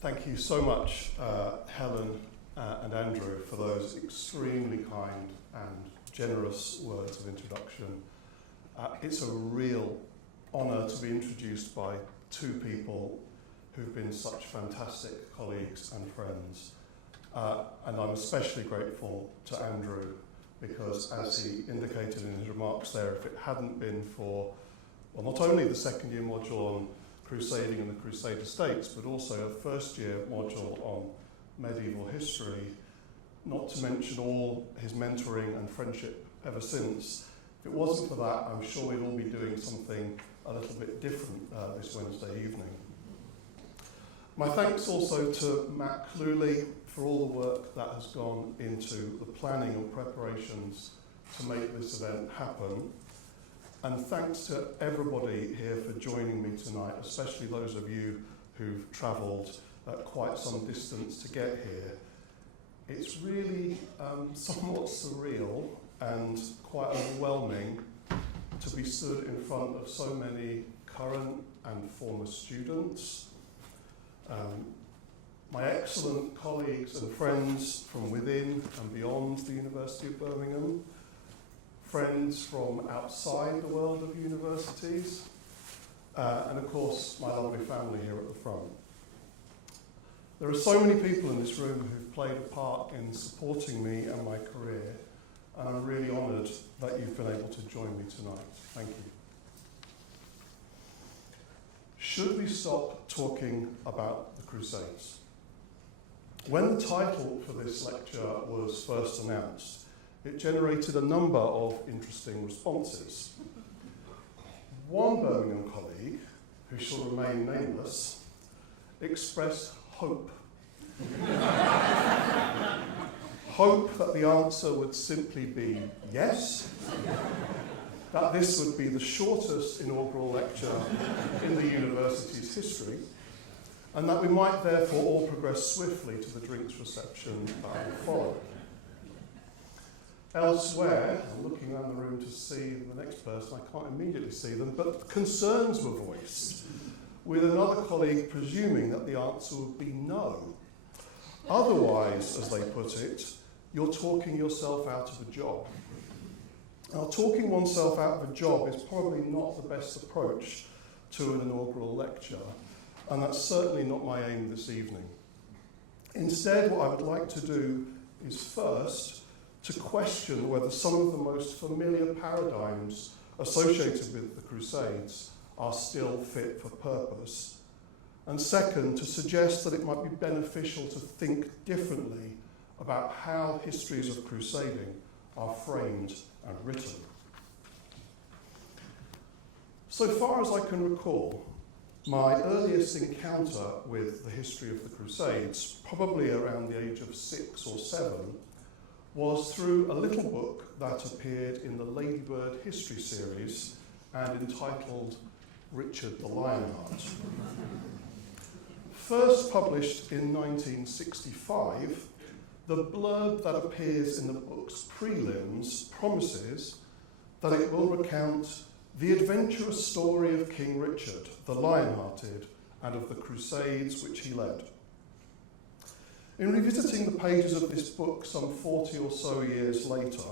Thank you so much, Helen and Andrew, for those extremely kind and generous words of introduction. It's a real honour to be introduced by two people who've been such fantastic colleagues and friends. And I'm especially grateful to Andrew because, as he indicated in his remarks there, if it hadn't been for, well, not only the second year module on crusading and the Crusade estates, but also a first year module on medieval history, not to mention all his mentoring and friendship ever since. If it wasn't for that, I'm sure we'd all be doing something a little bit different this Wednesday evening. My thanks also to Matt Cluley for all the work that has gone into the planning and preparations to make this event happen. And thanks to everybody here for joining me tonight, especially those of you who've travelled quite some distance to get here. It's really somewhat surreal and quite overwhelming to be stood in front of so many current and former students, my excellent colleagues and friends from within and beyond the University of Birmingham, friends from outside the world of universities, and of course my lovely family here at the front. There are so many people in this room who've played a part in supporting me and my career, and I'm really honoured that you've been able to join me tonight. Thank you. Should we stop talking about the Crusades? When the title for this lecture was first announced, it generated a number of interesting responses. One Birmingham colleague, who shall remain nameless, expressed hope. Hope that the answer would simply be yes, that this would be the shortest inaugural lecture in the university's history, and that we might therefore all progress swiftly to the drinks reception that will follow. Elsewhere, I'm looking around the room to see the next person, I can't immediately see them, but concerns were voiced, with another colleague presuming that the answer would be no. Otherwise, as they put it, you're talking yourself out of a job. Now, talking oneself out of a job is probably not the best approach to an inaugural lecture, and that's certainly not my aim this evening. Instead, what I would like to do is first to question whether some of the most familiar paradigms associated with the Crusades are still fit for purpose, and second, to suggest that it might be beneficial to think differently about how histories of crusading are framed and written. So far as I can recall, my earliest encounter with the history of the Crusades, probably around the age of 6 or 7, was through a little book that appeared in the Ladybird History series and entitled Richard the Lionheart. First published in 1965, the blurb that appears in the book's prelims promises that it will recount the adventurous story of King Richard, the Lionhearted, and of the Crusades which he led. In revisiting the pages of this book some 40 or so years later,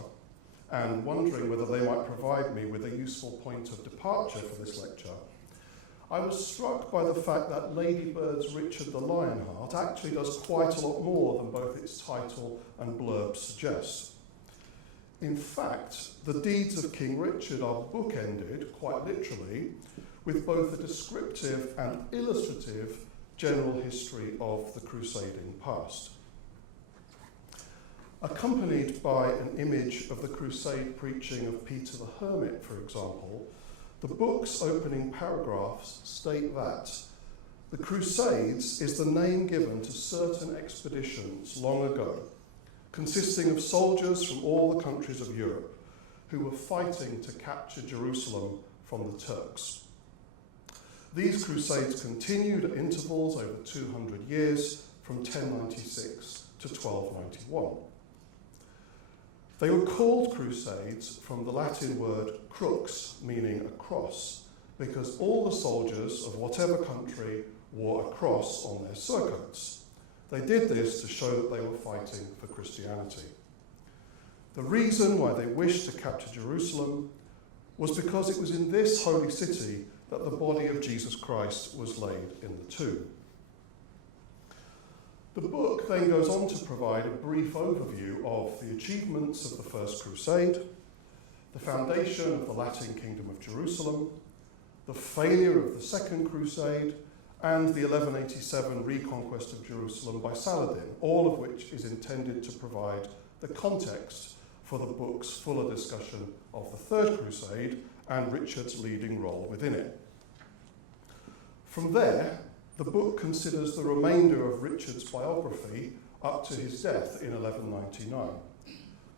and wondering whether they might provide me with a useful point of departure for this lecture, I was struck by the fact that Ladybird's Richard the Lionheart actually does quite a lot more than both its title and blurb suggest. In fact, the deeds of King Richard are bookended, quite literally, with both a descriptive and illustrative general history of the crusading past. Accompanied by an image of the crusade preaching of Peter the Hermit, for example, the book's opening paragraphs state that the Crusades is the name given to certain expeditions long ago, consisting of soldiers from all the countries of Europe who were fighting to capture Jerusalem from the Turks. These crusades continued at intervals over 200 years from 1096 to 1291. They were called crusades from the Latin word crux, meaning a cross, because all the soldiers of whatever country wore a cross on their surcoats. They did this to show that they were fighting for Christianity. The reason why they wished to capture Jerusalem was because it was in this holy city that the body of Jesus Christ was laid in the tomb. The book then goes on to provide a brief overview of the achievements of the First Crusade, the foundation of the Latin Kingdom of Jerusalem, the failure of the Second Crusade, and the 1187 reconquest of Jerusalem by Saladin, all of which is intended to provide the context for the book's fuller discussion of the Third Crusade and Richard's leading role within it. From there, the book considers the remainder of Richard's biography up to his death in 1199,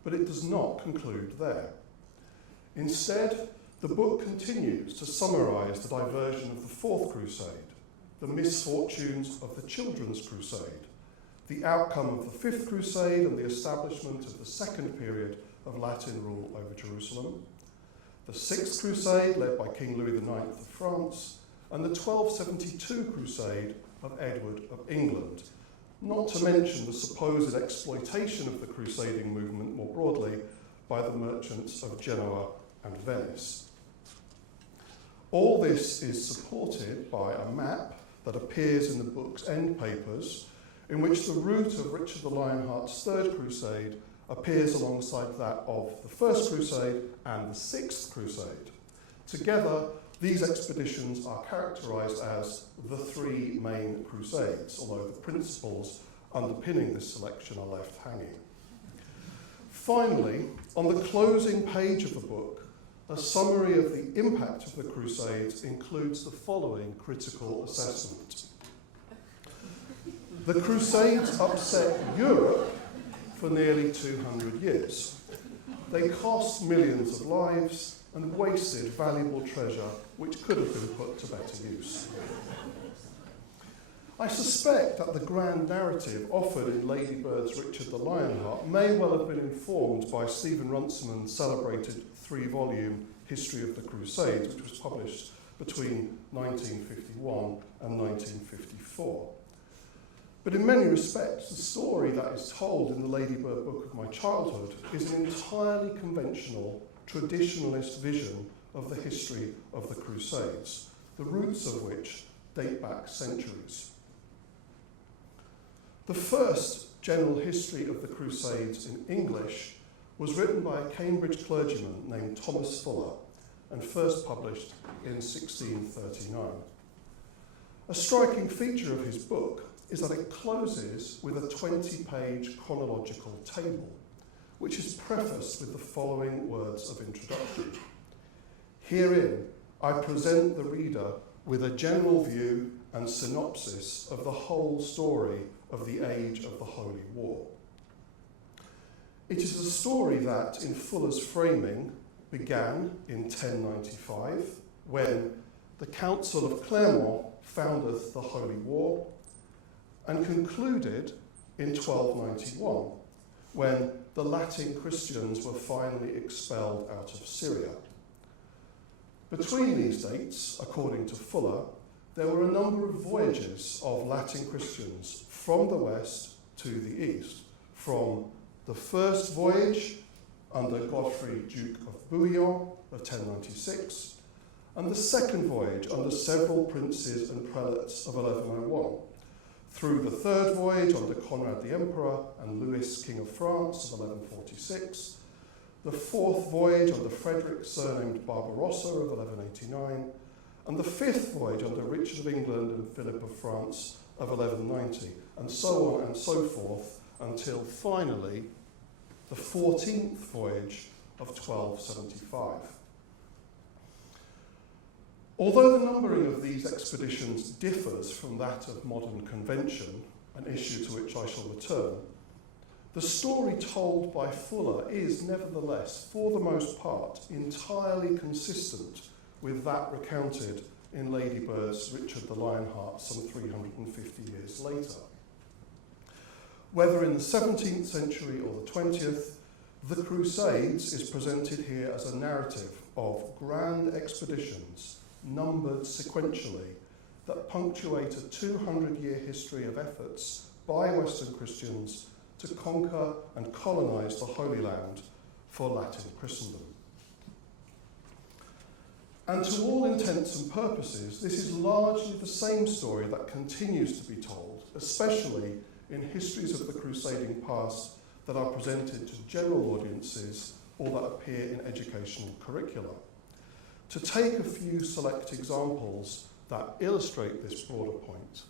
but it does not conclude there. Instead, the book continues to summarise the diversion of the Fourth Crusade, the misfortunes of the Children's Crusade, the outcome of the Fifth Crusade and the establishment of the second period of Latin rule over Jerusalem, the Sixth Crusade led by King Louis IX of France, and the 1272 Crusade of Edward of England, not to mention the supposed exploitation of the crusading movement more broadly by the merchants of Genoa and Venice. All this is supported by a map that appears in the book's end papers, in which the route of Richard the Lionheart's Third Crusade appears alongside that of the First Crusade and the Sixth Crusade. Together, these expeditions are characterised as the three main crusades, although the principles underpinning this selection are left hanging. Finally, on the closing page of the book, a summary of the impact of the Crusades includes the following critical assessment. The Crusades upset Europe for nearly 200 years. They cost millions of lives and wasted valuable treasure which could have been put to better use. I suspect that the grand narrative offered in Lady Bird's Richard the Lionheart may well have been informed by Stephen Runciman's celebrated 3-volume History of the Crusades, which was published between 1951 and 1954. But in many respects, the story that is told in the Lady Bird book of my childhood is an entirely conventional, traditionalist vision of the history of the Crusades, the roots of which date back centuries. The first general history of the Crusades in English was written by a Cambridge clergyman named Thomas Fuller and first published in 1639. A striking feature of his book is that it closes with a 20-page chronological table, which is prefaced with the following words of introduction. Herein, I present the reader with a general view and synopsis of the whole story of the age of the Holy War. It is a story that, in Fuller's framing, began in 1095, when the Council of Clermont foundeth the Holy War, and concluded in 1291, when the Latin Christians were finally expelled out of Syria. Between these dates, according to Fuller, there were a number of voyages of Latin Christians from the west to the east, from the first voyage under Godfrey, Duke of Bouillon of 1096, and the second voyage under several princes and prelates of 1101, through the third voyage under Conrad the Emperor and Louis, King of France of 1146, the fourth voyage under Frederick, surnamed Barbarossa of 1189, and the fifth voyage under Richard of England and Philip of France of 1190, and so on and so forth, until finally the 14th voyage of 1275. Although the numbering of these expeditions differs from that of modern convention, an issue to which I shall return, the story told by Fuller is nevertheless, for the most part, entirely consistent with that recounted in Lady Bird's Richard the Lionheart some 350 years later. Whether in the 17th century or the 20th, the Crusades is presented here as a narrative of grand expeditions numbered sequentially that punctuate a 200-year history of efforts by Western Christians to conquer and colonise the Holy Land for Latin Christendom. And to all intents and purposes, this is largely the same story that continues to be told, especially in histories of the crusading past that are presented to general audiences or that appear in educational curricula. To take a few select examples that illustrate this broader point,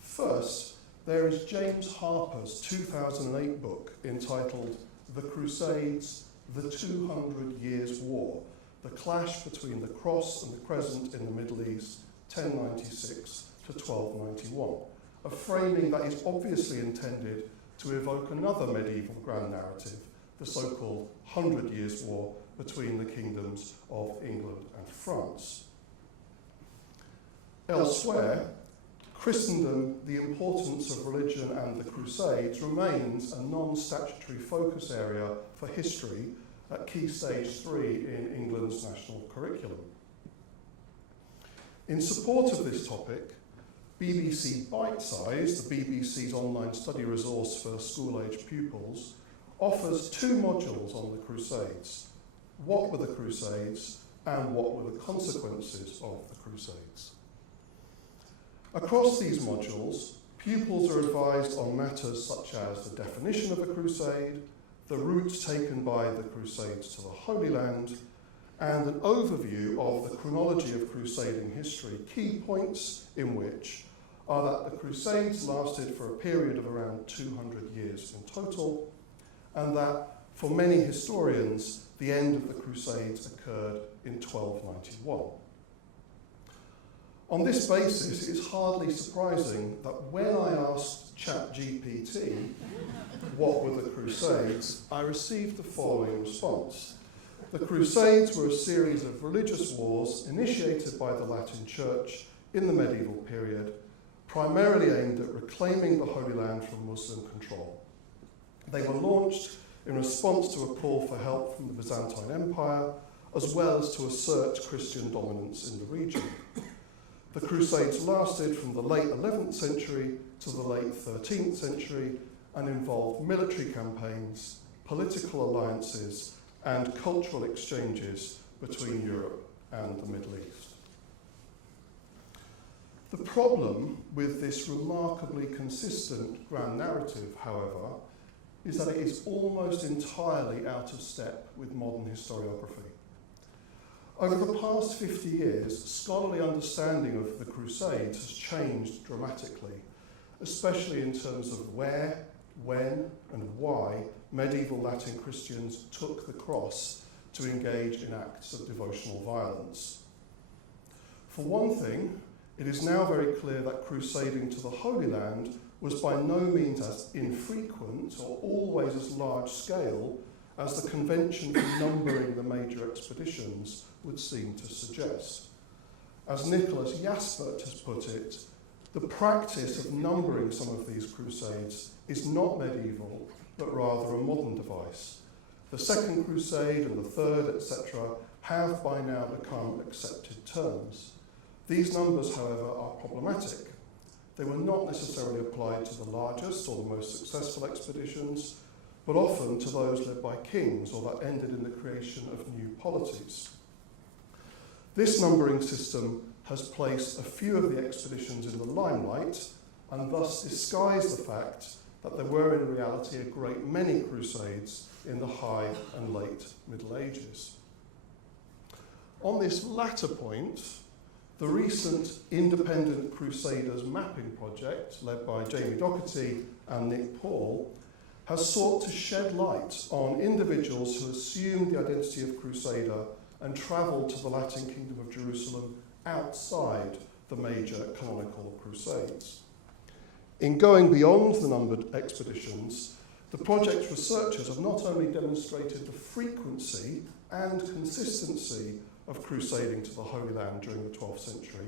first, there is James Harper's 2008 book entitled The Crusades, the 200 Years' War, the clash between the cross and the crescent in the Middle East, 1096 to 1291, a framing that is obviously intended to evoke another medieval grand narrative, the so-called 100 Years' War between the kingdoms of England and France. Elsewhere, Christendom, the importance of religion and the Crusades remains a non-statutory focus area for history at Key Stage 3 in England's national curriculum. In support of this topic, BBC Bitesize, the BBC's online study resource for school-age pupils, offers 2 modules on the Crusades. What were the Crusades and what were the consequences of the Crusades? Across these modules, pupils are advised on matters such as the definition of a crusade, the routes taken by the Crusades to the Holy Land, and an overview of the chronology of crusading history, key points in which are that the Crusades lasted for a period of around 200 years in total, and that, for many historians, the end of the Crusades occurred in 1291. On this basis, it is hardly surprising that when I asked ChatGPT what were the Crusades, I received the following response. The Crusades were a series of religious wars initiated by the Latin Church in the medieval period, primarily aimed at reclaiming the Holy Land from Muslim control. They were launched in response to a call for help from the Byzantine Empire, as well as to assert Christian dominance in the region. The Crusades lasted from the late 11th century to the late 13th century and involved military campaigns, political alliances, and cultural exchanges between Europe and the Middle East. The problem with this remarkably consistent grand narrative, however, is that it is almost entirely out of step with modern historiography. Over the past 50 years, scholarly understanding of the Crusades has changed dramatically, especially in terms of where, when, and why medieval Latin Christians took the cross to engage in acts of devotional violence. For one thing, it is now very clear that crusading to the Holy Land was by no means as infrequent or always as large scale as the convention for numbering the major expeditions would seem to suggest. As Nicholas Jaspert has put it, the practice of numbering some of these crusades is not medieval, but rather a modern device. The Second Crusade and the Third, etc., have by now become accepted terms. These numbers, however, are problematic. They were not necessarily applied to the largest or the most successful expeditions, but often to those led by kings or that ended in the creation of new polities. This numbering system has placed a few of the expeditions in the limelight and thus disguised the fact that there were in reality a great many crusades in the High and Late Middle Ages. On this latter point, the recent Independent Crusaders mapping project, led by Jamie Doherty and Nick Paul, has sought to shed light on individuals who assumed the identity of Crusader and travelled to the Latin Kingdom of Jerusalem outside the major canonical Crusades. In going beyond the numbered expeditions, the project's researchers have not only demonstrated the frequency and consistency of crusading to the Holy Land during the 12th century,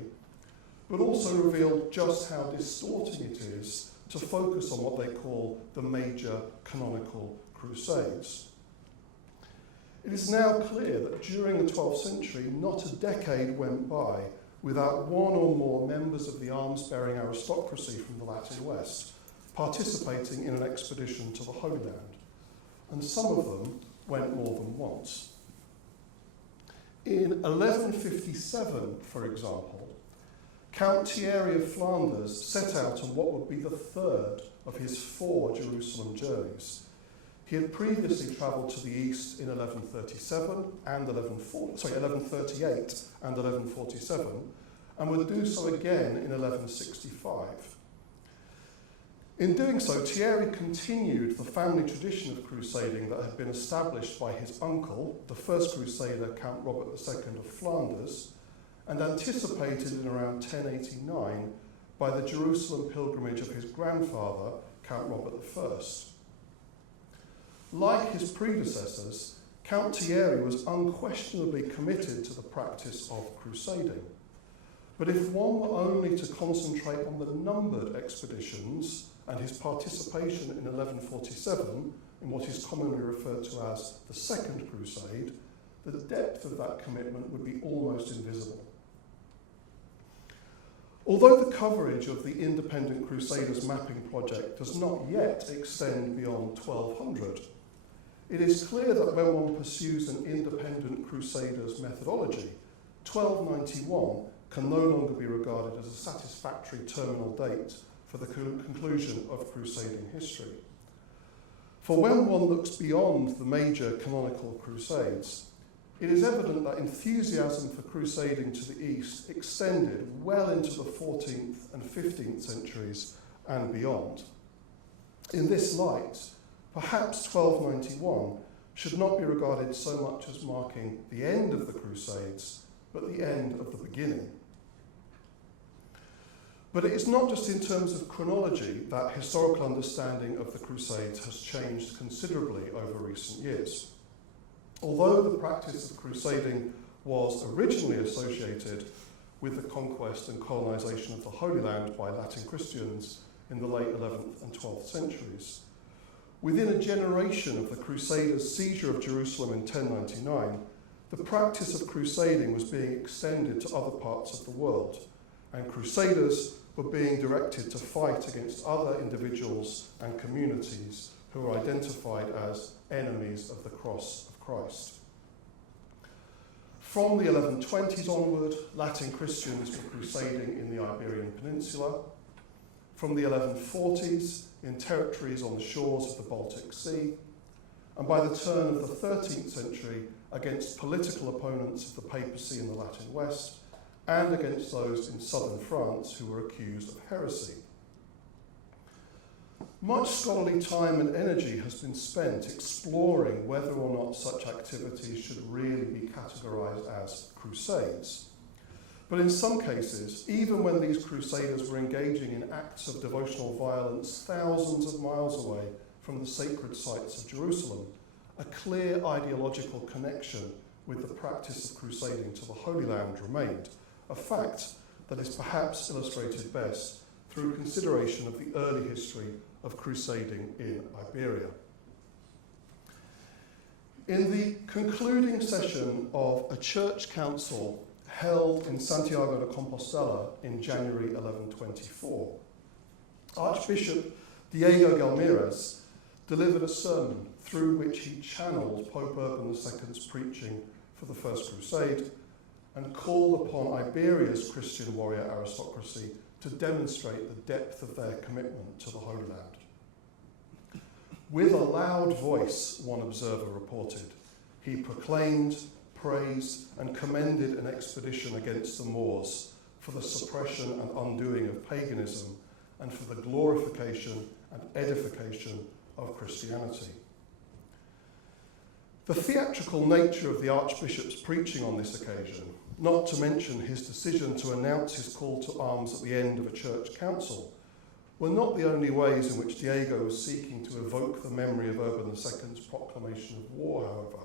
but also revealed just how distorting it is to focus on what they call the major canonical Crusades. It is now clear that during the 12th century, not a decade went by without one or more members of the arms-bearing aristocracy from the Latin West participating in an expedition to the Holy Land, and some of them went more than once. In 1157, for example, Count Thierry of Flanders set out on what would be the third of his 4 Jerusalem journeys. He had previously travelled to the east in 1138 and 1147, and would do so again in 1165. In doing so, Thierry continued the family tradition of crusading that had been established by his uncle, the first crusader, Count Robert II of Flanders, and anticipated in around 1089 by the Jerusalem pilgrimage of his grandfather, Count Robert I. Like his predecessors, Count Thierry was unquestionably committed to the practice of crusading. But if one were only to concentrate on the numbered expeditions and his participation in 1147 in what is commonly referred to as the Second Crusade, the depth of that commitment would be almost invisible. Although the coverage of the Independent Crusaders Mapping Project does not yet extend beyond 1200, it is clear that when one pursues an Independent Crusaders methodology, 1291 can no longer be regarded as a satisfactory terminal date for the conclusion of crusading history. For when one looks beyond the major canonical crusades, it is evident that enthusiasm for crusading to the east extended well into the 14th and 15th centuries and beyond. In this light, perhaps 1291 should not be regarded so much as marking the end of the Crusades, but the end of the beginning. But it is not just in terms of chronology that historical understanding of the Crusades has changed considerably over recent years. Although the practice of crusading was originally associated with the conquest and colonisation of the Holy Land by Latin Christians in the late 11th and 12th centuries, within a generation of the Crusaders' seizure of Jerusalem in 1099, the practice of crusading was being extended to other parts of the world, and crusaders were being directed to fight against other individuals and communities who were identified as enemies of the cross of Christ. From the 1120s onward, Latin Christians were crusading in the Iberian Peninsula. From the 1140s, in territories on the shores of the Baltic Sea. And by the turn of the 13th century, against political opponents of the papacy in the Latin West, and against those in southern France who were accused of heresy. Much scholarly time and energy has been spent exploring whether or not such activities should really be categorised as crusades. But in some cases, even when these crusaders were engaging in acts of devotional violence thousands of miles away from the sacred sites of Jerusalem, a clear ideological connection with the practice of crusading to the Holy Land remained, a fact that is perhaps illustrated best through consideration of the early history of crusading in Iberia. In the concluding session of a church council held in Santiago de Compostela in January 1124, Archbishop Diego Galmirez delivered a sermon through which he channeled Pope Urban II's preaching for the First Crusade and called upon Iberia's Christian warrior aristocracy to demonstrate the depth of their commitment to the Holy Land. With a loud voice, one observer reported, he proclaimed, praised, and commended an expedition against the Moors for the suppression and undoing of paganism and for the glorification and edification of Christianity. The theatrical nature of the Archbishop's preaching on this occasion, not to mention his decision to announce his call to arms at the end of a church council, were not the only ways in which Diego was seeking to evoke the memory of Urban II's proclamation of war, however.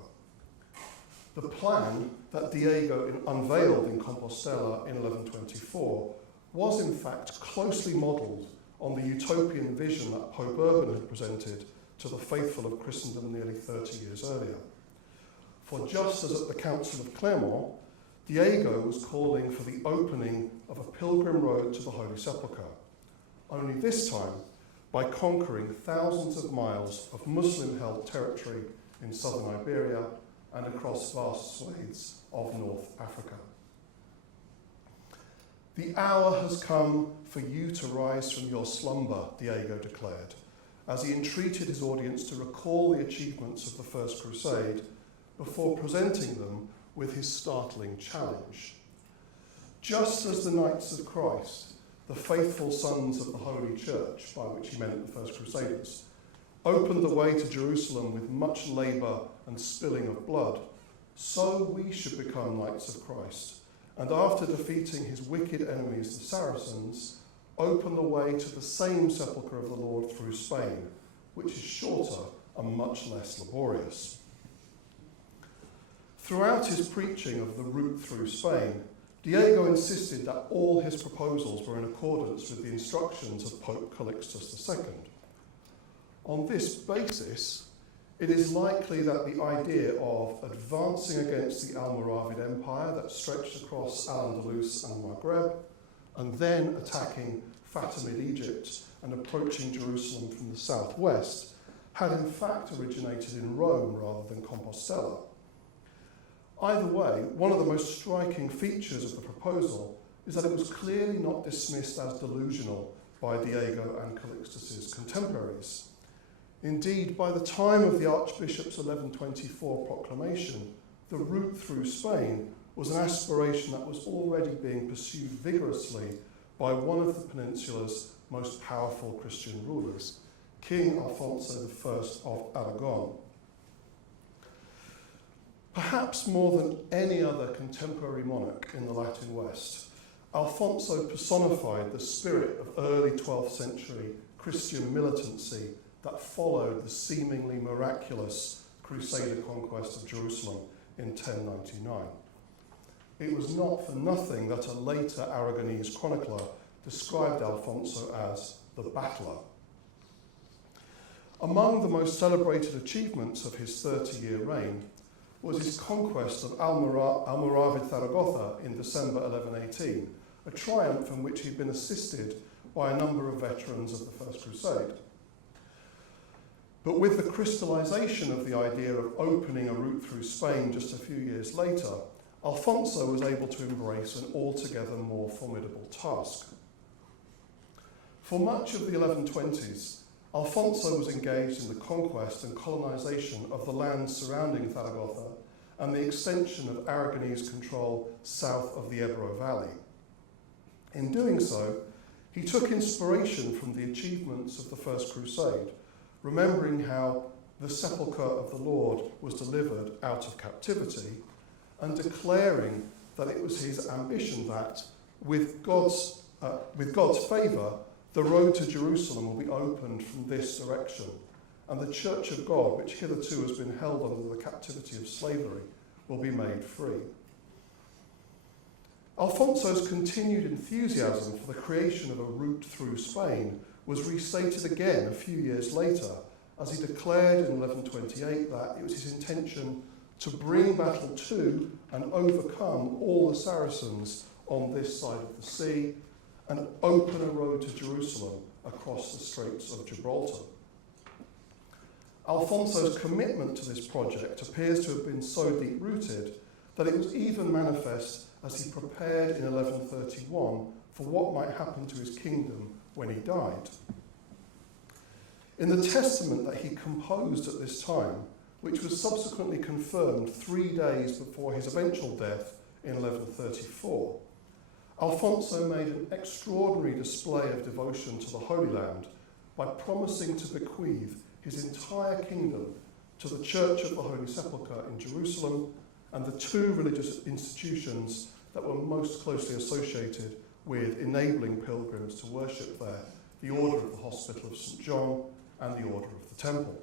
The plan that Diego unveiled in Compostela in 1124 was in fact closely modelled on the utopian vision that Pope Urban had presented to the faithful of Christendom nearly 30 years earlier. For just as at the Council of Clermont, Diego was calling for the opening of a pilgrim road to the Holy Sepulchre, only this time by conquering thousands of miles of Muslim-held territory in southern Iberia and across vast swathes of North Africa. The hour has come for you to rise from your slumber, Diego declared, as he entreated his audience to recall the achievements of the First Crusade before presenting them with his startling challenge. Just as the Knights of Christ, the faithful sons of the Holy Church, by which he meant the First Crusaders, opened the way to Jerusalem with much labour and spilling of blood, so we should become Knights of Christ, and after defeating his wicked enemies, the Saracens, open the way to the same sepulchre of the Lord through Spain, which is shorter and much less laborious. Throughout his preaching of the route through Spain, Diego insisted that all his proposals were in accordance with the instructions of Pope Calixtus II. On this basis, it is likely that the idea of advancing against the Almoravid Empire that stretched across Al-Andalus and Maghreb, and then attacking Fatimid Egypt and approaching Jerusalem from the southwest, had in fact originated in Rome rather than Compostela. Either way, one of the most striking features of the proposal is that it was clearly not dismissed as delusional by Diego and Calixtus's contemporaries. Indeed, by the time of the Archbishop's 1124 proclamation, the route through Spain was an aspiration that was already being pursued vigorously by one of the peninsula's most powerful Christian rulers, King Alfonso I of Aragon. Perhaps more than any other contemporary monarch in the Latin West, Alfonso personified the spirit of early 12th century Christian militancy that followed the seemingly miraculous Crusader conquest of Jerusalem in 1099. It was not for nothing that a later Aragonese chronicler described Alfonso as the battler. Among the most celebrated achievements of his 30-year reign was his conquest of Almoravid Zaragoza in December 1118, a triumph in which he'd been assisted by a number of veterans of the First Crusade. But with the crystallization of the idea of opening a route through Spain just a few years later, Alfonso was able to embrace an altogether more formidable task. For much of the 1120s, Alfonso was engaged in the conquest and colonization of the lands surrounding Zaragoza and the extension of Aragonese control south of the Ebro Valley. In doing so, he took inspiration from the achievements of the First Crusade, remembering how the sepulchre of the Lord was delivered out of captivity, and declaring that it was his ambition that, with God's favour, the road to Jerusalem will be opened from this direction, and the Church of God, which hitherto has been held under the captivity of slavery, will be made free. Alfonso's continued enthusiasm for the creation of a route through Spain was restated again a few years later, as he declared in 1128 that it was his intention to bring battle to and overcome all the Saracens on this side of the sea, and open a road to Jerusalem across the Straits of Gibraltar. Alfonso's commitment to this project appears to have been so deep-rooted that it was even manifest as he prepared in 1131 for what might happen to his kingdom when he died. In the testament that he composed at this time, which was subsequently confirmed 3 days before his eventual death in 1134, Alfonso made an extraordinary display of devotion to the Holy Land by promising to bequeath his entire kingdom to the Church of the Holy Sepulchre in Jerusalem and the two religious institutions that were most closely associated with enabling pilgrims to worship there, the Order of the Hospital of St. John and the Order of the Temple.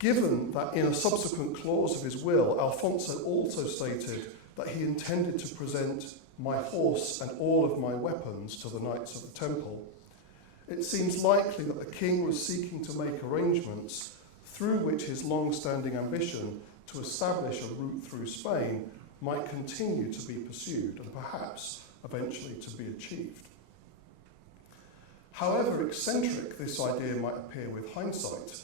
Given that in a subsequent clause of his will, Alfonso also stated that he intended to present my horse and all of my weapons to the Knights of the Temple, it seems likely that the king was seeking to make arrangements through which his long-standing ambition to establish a route through Spain might continue to be pursued and perhaps eventually to be achieved. However eccentric this idea might appear with hindsight,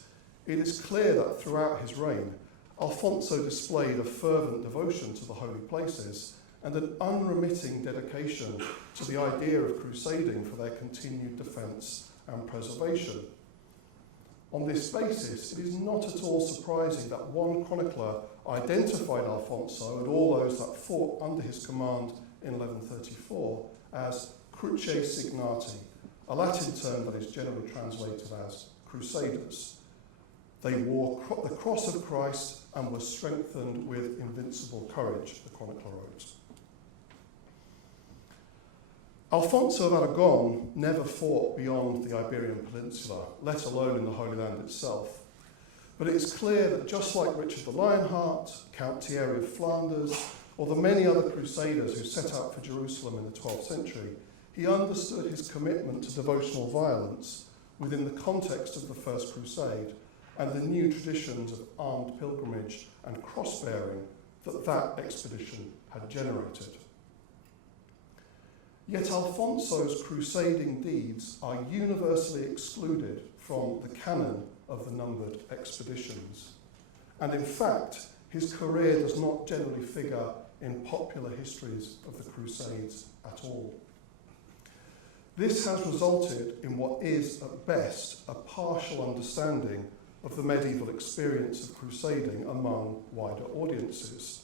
it is clear that throughout his reign, Alfonso displayed a fervent devotion to the holy places and an unremitting dedication to the idea of crusading for their continued defence and preservation. On this basis, it is not at all surprising that one chronicler identified Alfonso and all those that fought under his command in 1134 as cruce signati, a Latin term that is generally translated as crusaders. They wore the cross of Christ and were strengthened with invincible courage, the chronicler wrote. Alfonso of Aragon never fought beyond the Iberian Peninsula, let alone in the Holy Land itself. But it is clear that just like Richard the Lionheart, Count Thierry of Flanders, or the many other crusaders who set out for Jerusalem in the 12th century, he understood his commitment to devotional violence within the context of the First Crusade and the new traditions of armed pilgrimage and cross-bearing that expedition had generated. Yet Alfonso's crusading deeds are universally excluded from the canon of the numbered expeditions. And in fact, his career does not generally figure in popular histories of the Crusades at all. This has resulted in what is, at best, a partial understanding of the medieval experience of crusading among wider audiences.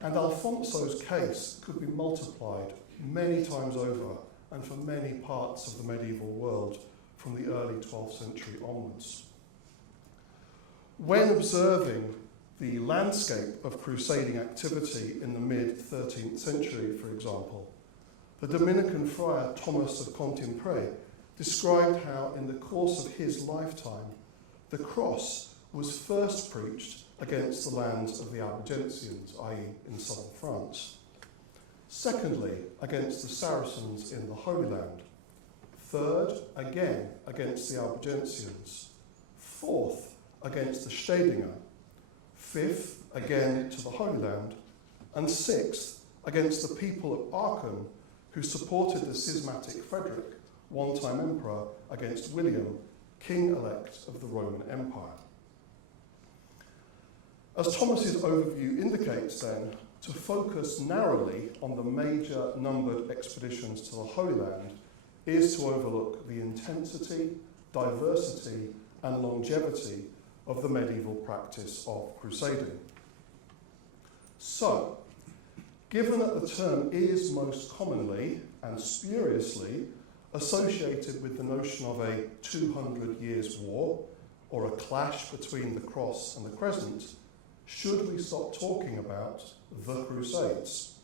And Alfonso's case could be multiplied many times over and for many parts of the medieval world from the early 12th century onwards. When observing the landscape of crusading activity in the mid-13th century, for example, the Dominican friar Thomas of Cantimpré described how in the course of his lifetime the cross was first preached against the lands of the Albigensians, i.e. in southern France. Secondly, against the Saracens in the Holy Land. Third, again, against the Albigensians. Fourth, against the Stedinger. Fifth, again to the Holy Land. And sixth, against the people of Aachen, who supported the schismatic Frederick, one-time emperor, against William, king-elect of the Roman Empire. As Thomas's overview indicates then, to focus narrowly on the major numbered expeditions to the Holy Land is to overlook the intensity, diversity, and longevity of the medieval practice of crusading. So, given that the term is most commonly and spuriously associated with the notion of a 200 years war or a clash between the cross and the crescent, should we stop talking about the Crusades?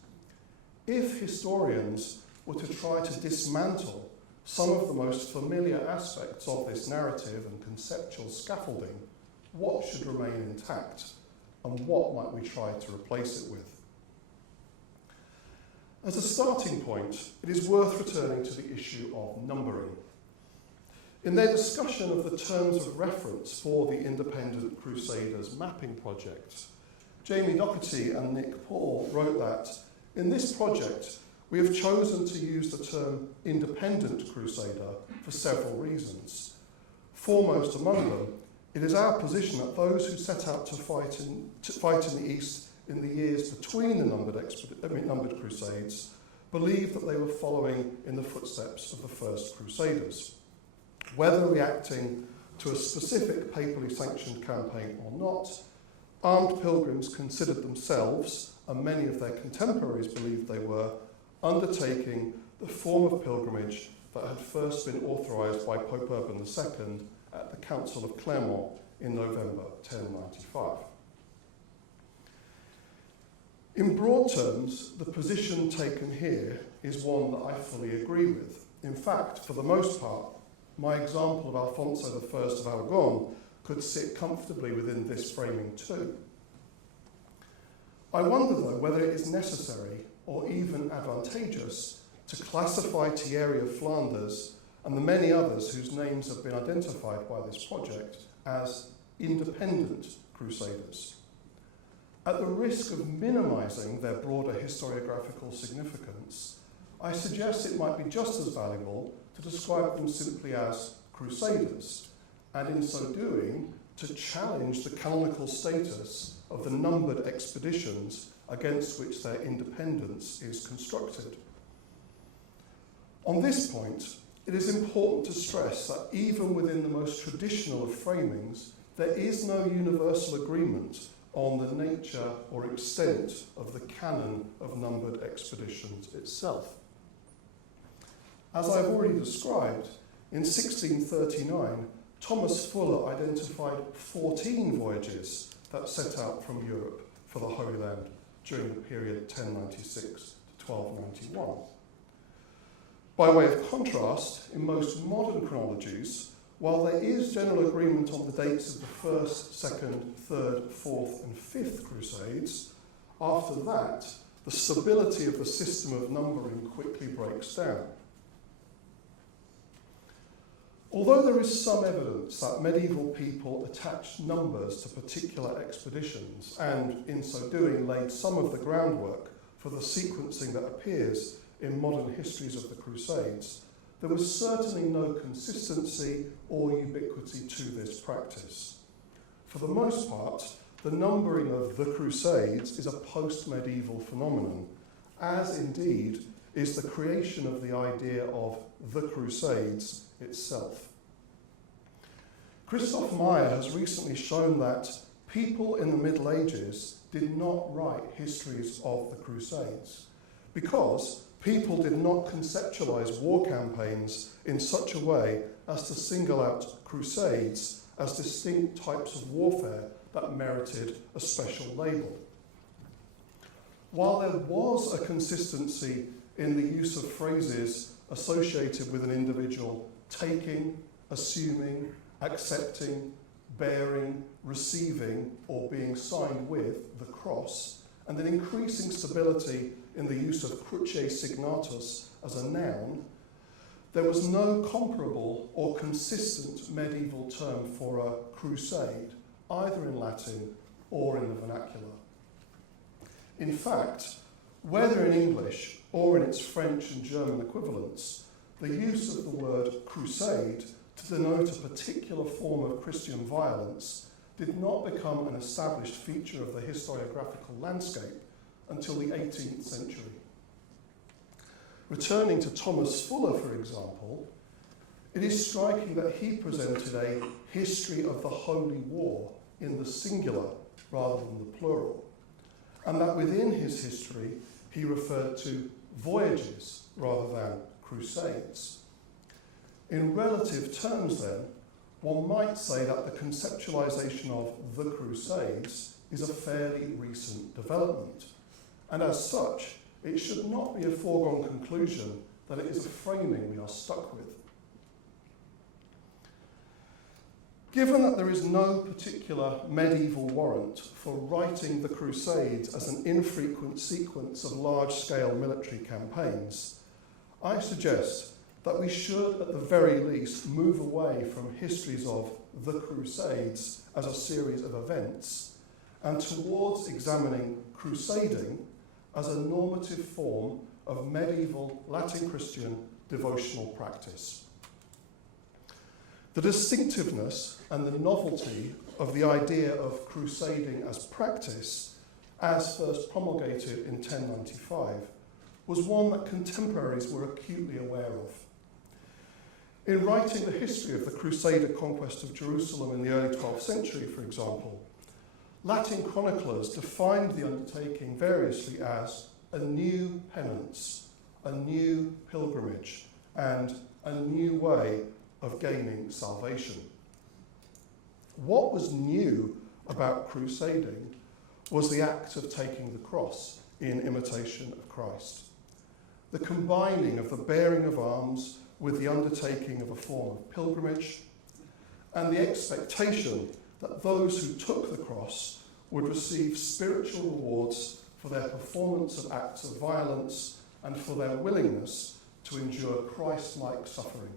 If historians were to try to dismantle some of the most familiar aspects of this narrative and conceptual scaffolding, what should remain intact and what might we try to replace it with? As a starting point, it is worth returning to the issue of numbering. In their discussion of the terms of reference for the Independent Crusaders mapping project, Jamie Doherty and Nick Paul wrote that, in this project, we have chosen to use the term Independent Crusader for several reasons. Foremost among them, it is our position that those who set out to fight in the East in the years between the numbered Crusades believed that they were following in the footsteps of the First Crusaders. Whether reacting to a specific papally sanctioned campaign or not, armed pilgrims considered themselves, and many of their contemporaries believed they were, undertaking the form of pilgrimage that had first been authorised by Pope Urban II at the Council of Clermont in November 1095. In broad terms, the position taken here is one that I fully agree with. In fact, for the most part, my example of Alfonso I of Aragon could sit comfortably within this framing too. I wonder, though, whether it is necessary or even advantageous to classify Thierry of Flanders and the many others whose names have been identified by this project as independent crusaders. At the risk of minimising their broader historiographical significance, I suggest it might be just as valuable to describe them simply as crusaders, and in so doing, to challenge the canonical status of the numbered expeditions against which their independence is constructed. On this point, it is important to stress that even within the most traditional of framings, there is no universal agreement on the nature or extent of the canon of numbered expeditions itself. As I've already described, in 1639, Thomas Fuller identified 14 voyages that set out from Europe for the Holy Land during the period 1096 to 1291. By way of contrast, in most modern chronologies, while there is general agreement on the dates of the First, Second, Third, Fourth and Fifth Crusades, after that, the stability of the system of numbering quickly breaks down. Although there is some evidence that medieval people attached numbers to particular expeditions and, in so doing, laid some of the groundwork for the sequencing that appears in modern histories of the Crusades, there was certainly no consistency or ubiquity to this practice. For the most part, the numbering of the Crusades is a post-medieval phenomenon, as indeed is the creation of the idea of the Crusades itself. Christoph Meyer has recently shown that people in the Middle Ages did not write histories of the Crusades because people did not conceptualize war campaigns in such a way as to single out crusades as distinct types of warfare that merited a special label. While there was a consistency in the use of phrases associated with an individual taking, assuming, accepting, bearing, receiving, or being signed with the cross, and an increasing stability in the use of cruce signatus as a noun, there was no comparable or consistent medieval term for a crusade, either in Latin or in the vernacular. In fact, whether in English or in its French and German equivalents, the use of the word crusade to denote a particular form of Christian violence did not become an established feature of the historiographical landscape until the 18th century. Returning to Thomas Fuller, for example, it is striking that he presented a history of the Holy War in the singular rather than the plural, and that within his history he referred to voyages rather than crusades. In relative terms then, one might say that the conceptualization of the Crusades is a fairly recent development, and as such, it should not be a foregone conclusion that it is a framing we are stuck with. Given that there is no particular medieval warrant for writing the Crusades as an infrequent sequence of large-scale military campaigns, I suggest that we should, at the very least, move away from histories of the Crusades as a series of events and towards examining crusading as a normative form of medieval Latin Christian devotional practice. The distinctiveness and the novelty of the idea of crusading as practice, as first promulgated in 1095, was one that contemporaries were acutely aware of. In writing the history of the Crusader conquest of Jerusalem in the early 12th century, for example, Latin chroniclers defined the undertaking variously as a new penance, a new pilgrimage, and a new way of gaining salvation. What was new about crusading was the act of taking the cross in imitation of Christ. The combining of the bearing of arms with the undertaking of a form of pilgrimage, and the expectation that those who took the cross would receive spiritual rewards for their performance of acts of violence and for their willingness to endure Christ-like suffering.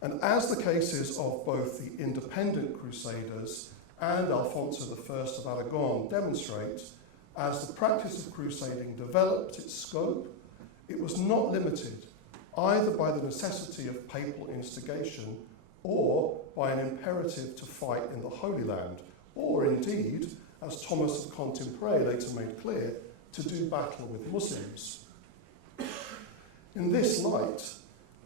And as the cases of both the independent crusaders and Alfonso I of Aragon demonstrate, as the practice of crusading developed its scope, it was not limited either by the necessity of papal instigation or by an imperative to fight in the Holy Land, or indeed, as Thomas of Cantimpré later made clear, to do battle with Muslims. In this light,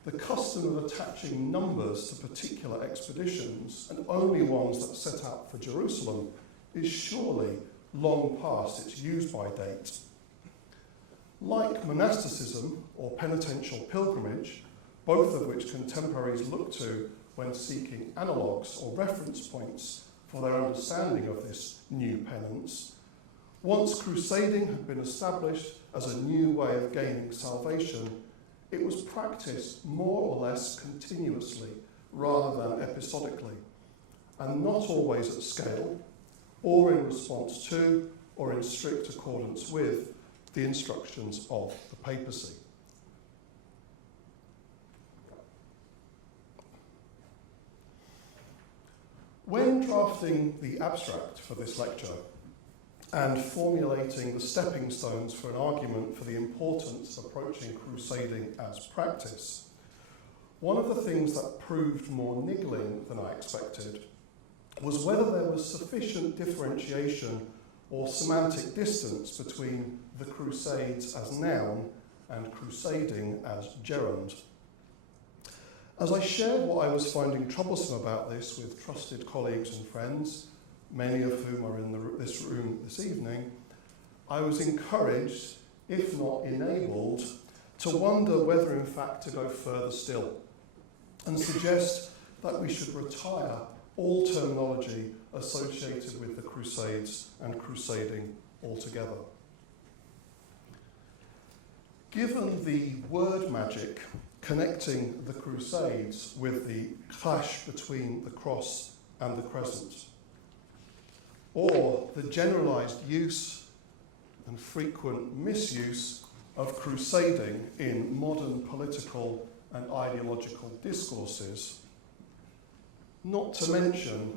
the custom of attaching numbers to particular expeditions, and only ones that set out for Jerusalem, is surely long past its use-by date. Like monasticism or penitential pilgrimage, both of which contemporaries look to when seeking analogues or reference points for their understanding of this new penance, once crusading had been established as a new way of gaining salvation, it was practiced more or less continuously rather than episodically, and not always at scale, or in response to, or in strict accordance with, the instructions of the papacy. When drafting the abstract for this lecture and formulating the stepping stones for an argument for the importance of approaching crusading as practice, one of the things that proved more niggling than I expected was whether there was sufficient differentiation or semantic distance between the Crusades as noun and crusading as gerund. As I shared what I was finding troublesome about this with trusted colleagues and friends, many of whom are in this room this evening, I was encouraged, if not enabled, to wonder whether in fact to go further still and suggest that we should retire all terminology associated with the Crusades and crusading altogether. Given the word magic connecting the Crusades with the clash between the cross and the crescent, or the generalised use and frequent misuse of crusading in modern political and ideological discourses, not to mention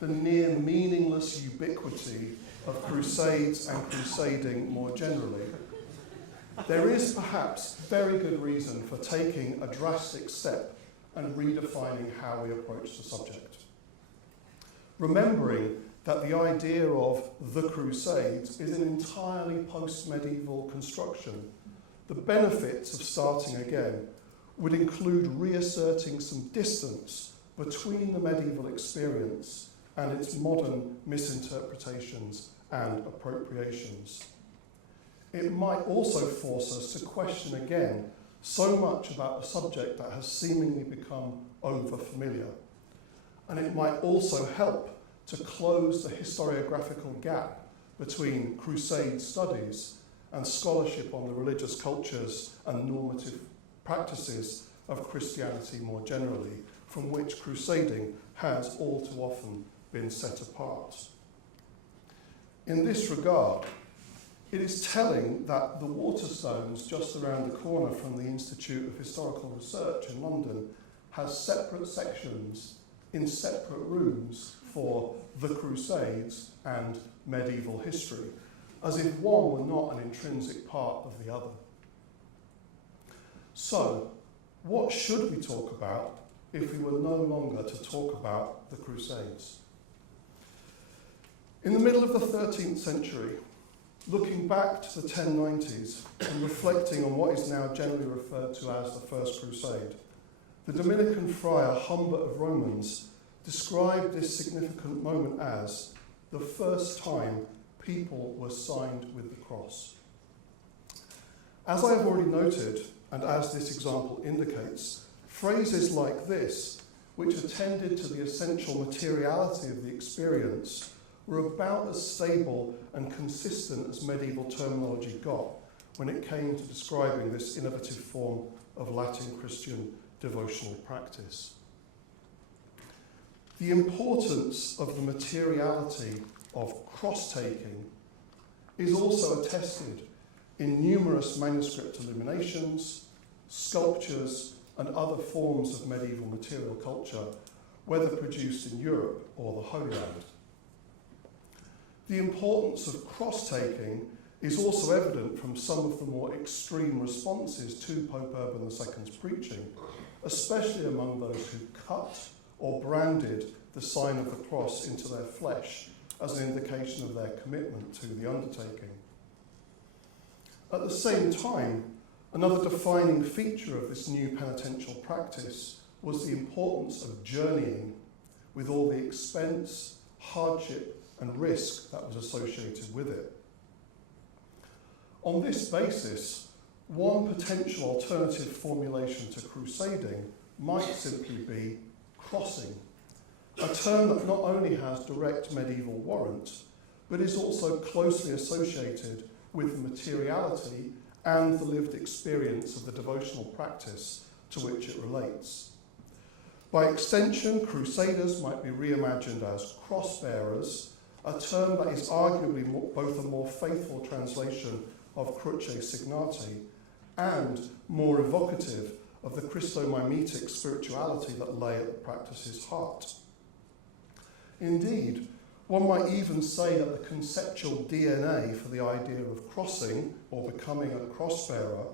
the near meaningless ubiquity of crusades and crusading more generally, there is perhaps very good reason for taking a drastic step and redefining how we approach the subject. Remembering that the idea of the Crusades is an entirely post-medieval construction, the benefits of starting again would include reasserting some distance between the medieval experience and its modern misinterpretations and appropriations. It might also force us to question again so much about a subject that has seemingly become over-familiar. And it might also help to close the historiographical gap between Crusade studies and scholarship on the religious cultures and normative practices of Christianity more generally, from which crusading has all too often been set apart. In this regard, it is telling that the Waterstones just around the corner from the Institute of Historical Research in London has separate sections in separate rooms for the Crusades and medieval history, as if one were not an intrinsic part of the other. So, what should we talk about if we were no longer to talk about the Crusades? In the middle of the 13th century, looking back to the 1090s and reflecting on what is now generally referred to as the First Crusade, the Dominican friar Humbert of Romans described this significant moment as the first time people were signed with the cross. As I have already noted, and as this example indicates, phrases like this, which attended to the essential materiality of the experience, were about as stable and consistent as medieval terminology got when it came to describing this innovative form of Latin Christian devotional practice. The importance of the materiality of cross-taking is also attested in numerous manuscript illuminations, sculptures, and other forms of medieval material culture, whether produced in Europe or the Holy Land. the importance of cross-taking is also evident from some of the more extreme responses to Pope Urban II's preaching, especially among those who cut or branded the sign of the cross into their flesh as an indication of their commitment to the undertaking. At the same time, another defining feature of this new penitential practice was the importance of journeying, with all the expense, hardship, and risk that was associated with it. On this basis, one potential alternative formulation to crusading might simply be crossing, a term that not only has direct medieval warrant, but is also closely associated with the materiality and the lived experience of the devotional practice to which it relates. By extension, crusaders might be reimagined as cross-bearers, a term that is arguably both a more faithful translation of cruce signati and more evocative of the Christo-mimetic spirituality that lay at the practice's heart. Indeed, one might even say that the conceptual DNA for the idea of crossing or becoming a cross-bearer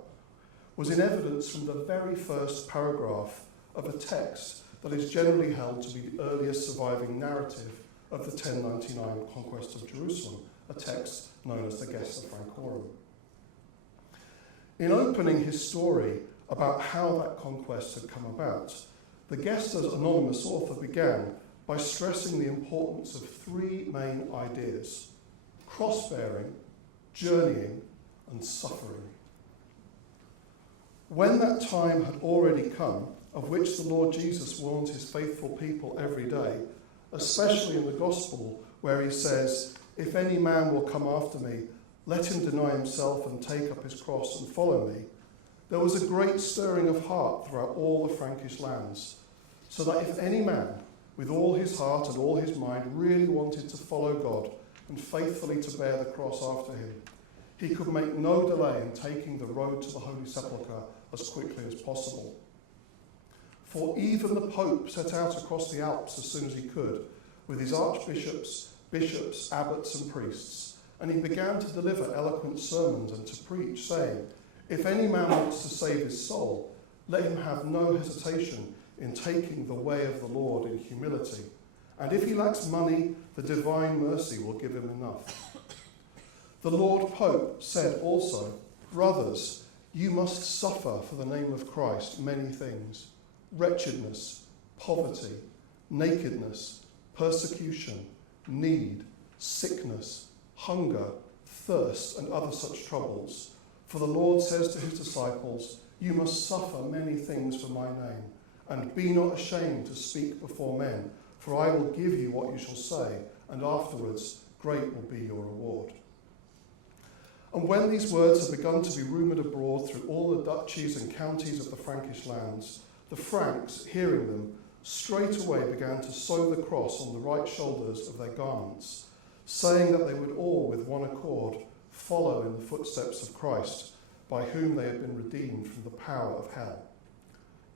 was in evidence from the very first paragraph of a text that is generally held to be the earliest surviving narrative of the 1099 conquest of Jerusalem, a text known as the Gesta Francorum. In opening his story about how that conquest had come about, the Gesta's anonymous author began by stressing the importance of three main ideas: cross-bearing, journeying, and suffering. When that time had already come, of which the Lord Jesus warns his faithful people every day, especially in the Gospel, where he says, "If any man will come after me, let him deny himself and take up his cross and follow me," there was a great stirring of heart throughout all the Frankish lands, so that if any man, with all his heart and all his mind, really wanted to follow God and faithfully to bear the cross after him, he could make no delay in taking the road to the Holy Sepulchre as quickly as possible. For even the Pope set out across the Alps as soon as he could, with his archbishops, bishops, abbots and priests, and he began to deliver eloquent sermons and to preach, saying, "If any man wants to save his soul, let him have no hesitation in taking the way of the Lord in humility. And if he lacks money, the divine mercy will give him enough." The Lord Pope said also, "Brothers, you must suffer for the name of Christ many things: wretchedness, poverty, nakedness, persecution, need, sickness, hunger, thirst, and other such troubles. For the Lord says to his disciples, 'You must suffer many things for my name, and be not ashamed to speak before men, for I will give you what you shall say, and afterwards great will be your reward.'" And when these words had begun to be rumoured abroad through all the duchies and counties of the Frankish lands, the Franks, hearing them, straightway began to sew the cross on the right shoulders of their garments, saying that they would all with one accord follow in the footsteps of Christ, by whom they had been redeemed from the power of hell.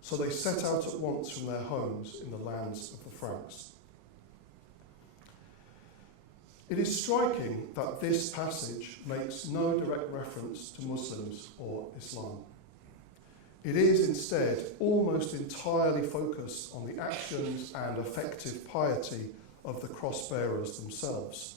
So they set out at once from their homes in the lands of the Franks. It is striking that this passage makes no direct reference to Muslims or Islam. It is instead almost entirely focused on the actions and effective piety of the cross-bearers themselves.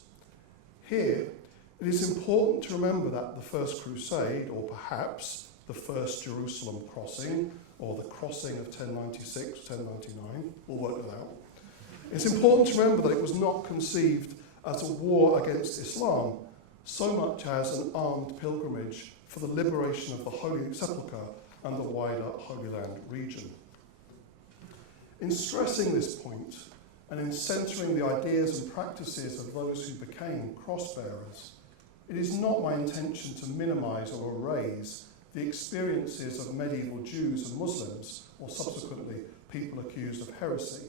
Here, it is important to remember that the First Crusade, or perhaps the First Jerusalem crossing, or the crossing of 1096, 1099, we'll work that out. It's important to remember that it was not conceived as a war against Islam, so much as an armed pilgrimage for the liberation of the Holy Sepulchre and the wider Holy Land region. In stressing this point, and in centering the ideas and practices of those who became cross-bearers, it is not my intention to minimise or erase the experiences of medieval Jews and Muslims, or subsequently people accused of heresy,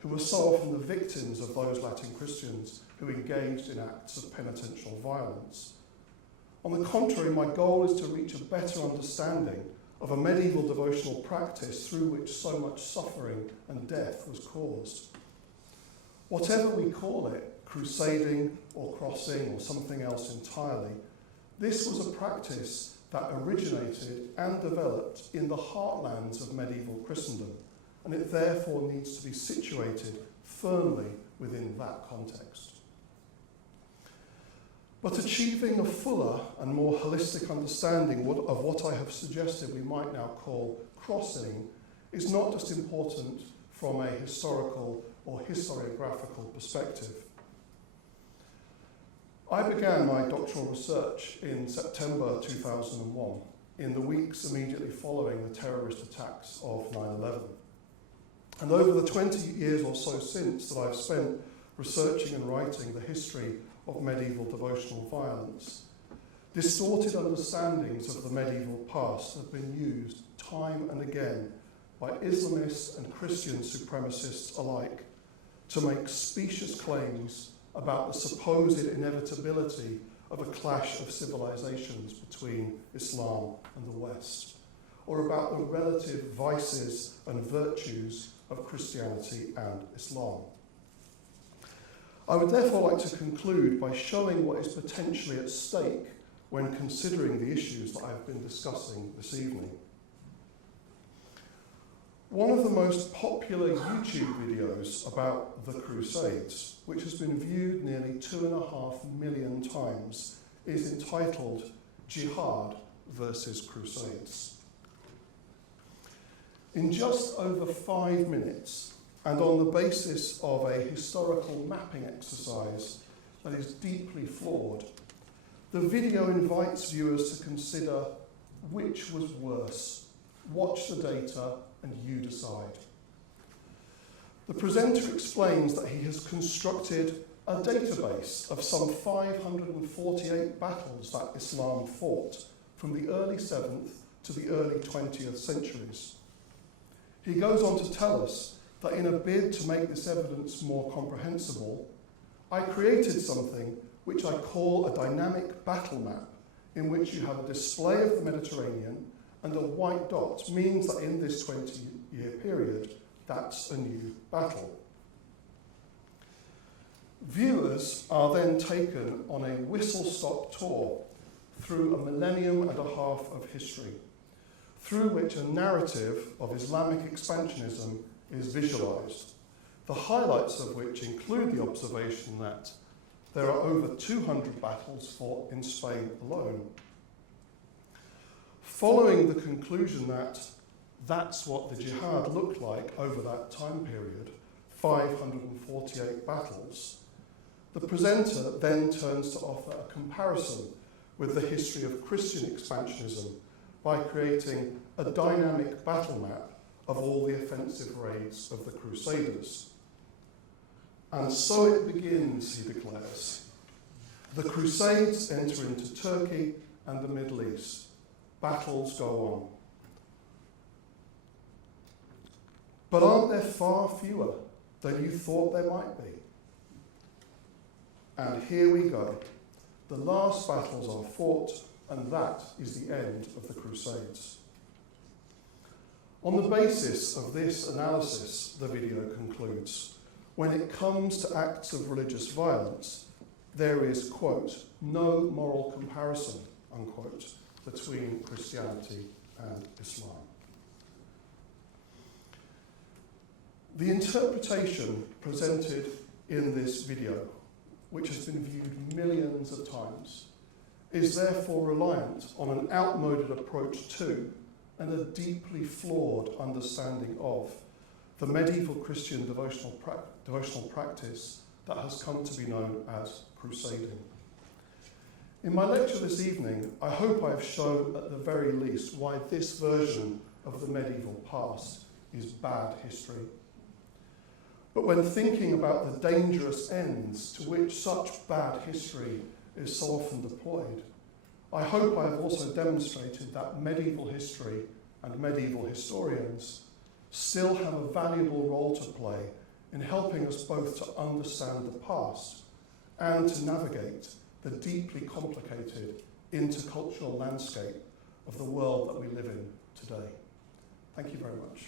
who were so often the victims of those Latin Christians who engaged in acts of penitential violence. On the contrary, my goal is to reach a better understanding of a medieval devotional practice through which so much suffering and death was caused. Whatever we call it, crusading or crossing or something else entirely, this was a practice that originated and developed in the heartlands of medieval Christendom, and it therefore needs to be situated firmly within that context. But achieving a fuller and more holistic understanding of what I have suggested we might now call crossing is not just important from a historical or historiographical perspective. I began my doctoral research in September 2001, in the weeks immediately following the terrorist attacks of 9/11. And over the 20 years or so since that I've spent researching and writing the history of medieval devotional violence, distorted understandings of the medieval past have been used time and again by Islamists and Christian supremacists alike to make specious claims about the supposed inevitability of a clash of civilizations between Islam and the West, or about the relative vices and virtues of Christianity and Islam. I would therefore like to conclude by showing what is potentially at stake when considering the issues that I've been discussing this evening. One of the most popular YouTube videos about the Crusades, which has been viewed nearly 2.5 million times, is entitled Jihad versus Crusades. In just over 5 minutes, and on the basis of a historical mapping exercise that is deeply flawed, the video invites viewers to consider which was worse. Watch the data and you decide. The presenter explains that he has constructed a database of some 548 battles that Islam fought from the early 7th to the early 20th centuries. He goes on to tell us that in a bid to make this evidence more comprehensible, I created something which I call a dynamic battle map, in which you have a display of the Mediterranean and a white dot means that in this 20-year period, that's a new battle. Viewers are then taken on a whistle-stop tour through a millennium and a half of history, through which a narrative of Islamic expansionism is visualized, the highlights of which include the observation that there are over 200 battles fought in Spain alone. Following the conclusion that that's what the jihad looked like over that time period, 548 battles, the presenter then turns to offer a comparison with the history of Christian expansionism by creating a dynamic battle map of all the offensive raids of the Crusaders. And so it begins, he declares. The Crusades enter into Turkey and the Middle East. Battles go on. But aren't there far fewer than you thought there might be? And here we go. The last battles are fought, and that is the end of the Crusades. On the basis of this analysis, the video concludes, when it comes to acts of religious violence, there is, quote, no moral comparison, unquote, between Christianity and Islam. The interpretation presented in this video, which has been viewed millions of times, is therefore reliant on an outmoded approach to and a deeply flawed understanding of the medieval Christian devotional practice that has come to be known as crusading. In my lecture this evening, I hope I have shown at the very least why this version of the medieval past is bad history. But when thinking about the dangerous ends to which such bad history is so often deployed, I hope I have also demonstrated that medieval history and medieval historians still have a valuable role to play in helping us both to understand the past and to navigate the deeply complicated intercultural landscape of the world that we live in today. Thank you very much.